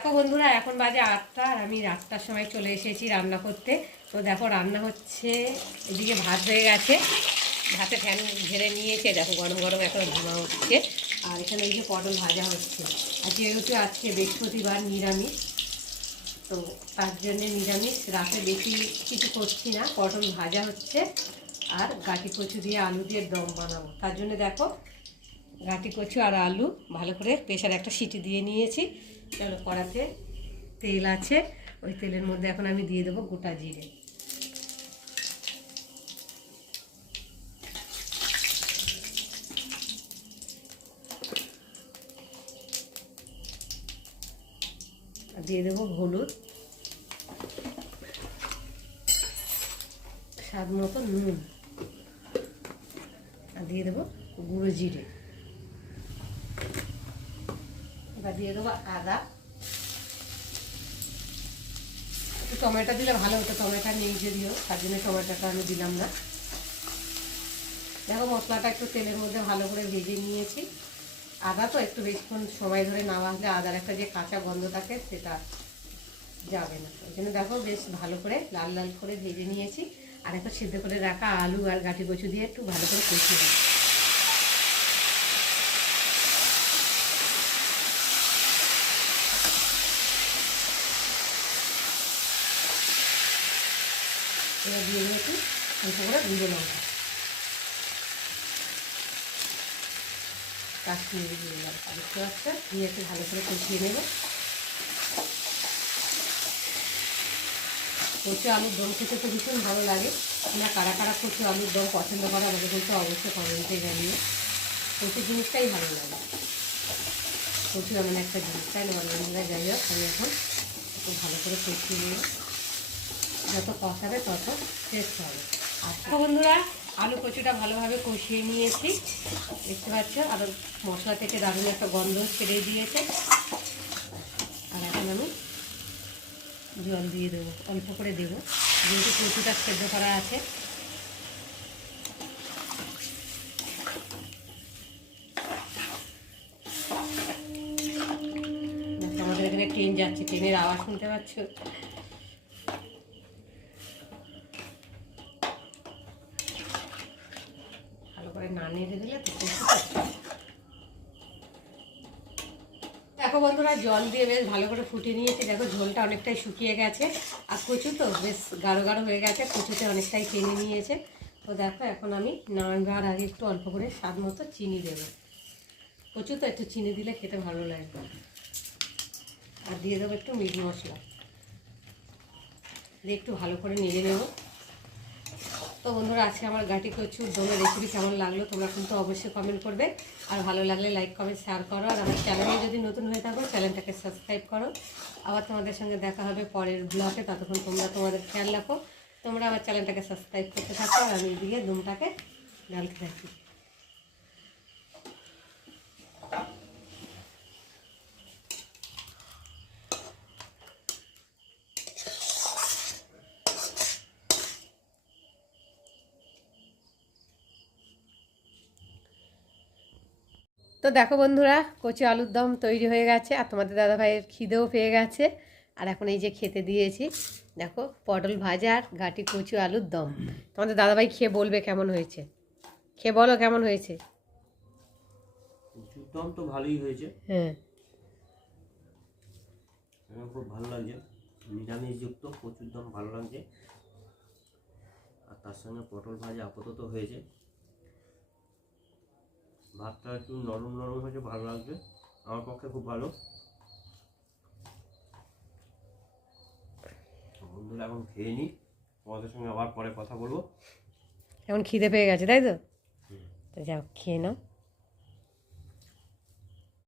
দেখো বন্ধুরা, এখন বাজে 8টা আর আমি 8টার সময় চলে এসেছি রান্না করতে। তো দেখো রান্না হচ্ছে, এদিকে ভাত হয়ে গেছে, ভাতে ফ্যান ঝেড়ে নিয়েছে, দেখো গরম গরম এখন ধোঁয়া হচ্ছে। আর এখানে এই যে পটল ভাজা হচ্ছে। আর যেহেতু আজকে বৃহস্পতিবার নিরামিষ, তো তার জন্যে নিরামিষ, রাতে বেশি কিছু করছি না, পটল ভাজা হচ্ছে আর গাঁটি কচু দিয়ে আলু দিয়ে দম বানাবো। তার জন্য দেখো গাঁটি কচু আর আলু ভালো করে প্রেশারে একটা সিটি দিয়ে নিয়েছি। চলো, কড়াতে তেল আছে, ওই তেলের মধ্যে এখন আমি দিয়ে দেবো গোটা জিরে। আর দিয়ে দেবো হলুদ, স্বাদ মতো নুন, আর দিয়ে দেবো গুঁড়ো জিরে। এবার দিয়ে দেবো আদা। একটু টমেটো দিলে ভালো হতো, টমেটো নেই যদিও, তার জন্য টমেটোটা আমি দিলাম না। দেখো মশলাটা একটু তেলের মধ্যে ভালো করে ভেজে নিয়েছি। আদা তো একটু বেশিক্ষণ সময় ধরে না ভাজলে আদার একটা যে কাঁচা গন্ধ থাকে সেটা যাবে না, ওই জন্য দেখো বেশ ভালো করে লাল লাল করে ভেজে নিয়েছি। আর একটা সিদ্ধ করে রাখা আলু আর গাঁটি কচু দিয়ে একটু ভালো করে কষিয়ে দিই। এবার দিয়ে দেবো একটু অল্প করে গুঁড়ো লঙ্কা, কাশ্মীরি গুঁড়ো লঙ্কা, বুঝতে পারছো, দিয়ে একটু ভালো করে কষিয়ে নেব। কচু আলুর দম খেতে তো ভীষণ ভালো লাগে। আমরা কারা কারা কচু আলুর দম পছন্দ করে আমাকে বলতে অবশ্যই কমেন্টে জানিয়ে। কচু জিনিসটাই ভালো লাগে, কচু এমন একটা জিনিস, তাই না বন্ধুরা? যাই হোক, আমি এখন একটু ভালো করে কষিয়ে নেব, যত কষাবে তত টেস্ট হবে। আচ্ছা বন্ধুরা, আলু কচুটা ভালোভাবে কষিয়ে নিয়েছি, দেখতে পাচ্ছ, আর মশলা থেকে দারুণ একটা গন্ধ ছেড়ে দিয়েছে। আর এখন আমি জল দিয়ে দেবো, অল্প করে দেবো, যেহেতু কচুটা সেদ্ধ করা আছে। আমাদের এখানে ট্রেন যাচ্ছে, ট্রেনের আওয়াজ শুনতে পাচ্ছ। ভালো করে না নেড়ে দিলে তো দেখো বন্ধুরা, জল দিয়ে বেশ ভালো করে ফুটিয়ে নিয়েছি। দেখো ঝোলটা অনেকটাই শুকিয়ে গেছে, আর কচু তো বেশ গাঢ় গাঢ় হয়ে গেছে, কচুতে অনেকটাই টেনে নিয়েছে। তো দেখো এখন আমি নামাবার আগে একটু অল্প করে স্বাদ মতো চিনি দেবো। কচু তো একটু চিনি দিলে খেতে ভালো লাগবে। আর দিয়ে দেবো একটু মিট মশলা দিয়ে একটু ভালো করে নেড়ে নেব। তো বন্ধুরা, আজকে আমার গাঁটি কচুর দমের রেসিপি কেমন লাগলো তোমরা কিন্তু অবশ্যই কমেন্ট করবে। আর ভালো লাগলে লাইক কমেন্ট শেয়ার করো। আর আমার চ্যানেলে যদি নতুন হয়ে থাকো চ্যানেলটাকে সাবস্ক্রাইব করো। আবার তোমাদের সঙ্গে দেখা হবে পরের ব্লগে, ততক্ষণ তোমরা তোমাদের খেয়াল রাখো। তোমরা আমার চ্যানেলটাকে সাবস্ক্রাইব করতে থাকো আর আমি দিয়ে দমটাকে ঢালতে থাকি। তো দেখো বন্ধুরা, কচু আলুর দম তৈরি হয়ে গেছে, আর তোমাদের দাদাভাইয়ের খিদেও পেয়ে গেছে। আর এখন এই যে খেতে দিয়েছি, দেখো পটল ভাজা আর গাঁটি কচু আলুর দম। তোমাদের দাদাভাই খেয়ে বলবে কেমন হয়েছে, খেয়ে বলো কেমন হয়েছে। কচুর দম তো ভালোই হয়েছে, হ্যাঁ, আমার খুব ভালো লাগছে। নিরামিষযুক্ত কচুর দম ভালো লাগছে, আর তার সঙ্গে পটল ভাজা আপাতত হয়েছে। ভাতটা একটু নরম নরম হয়েছে, ভালো লাগছে, আমার পক্ষে খুব ভালো। বন্ধুরা এখন খেয়ে নিই, তোমাদের সঙ্গে আবার পরে কথা বলবো। এখন খিদে পেয়ে গেছে তাই তো? যাও খেয়ে নাও।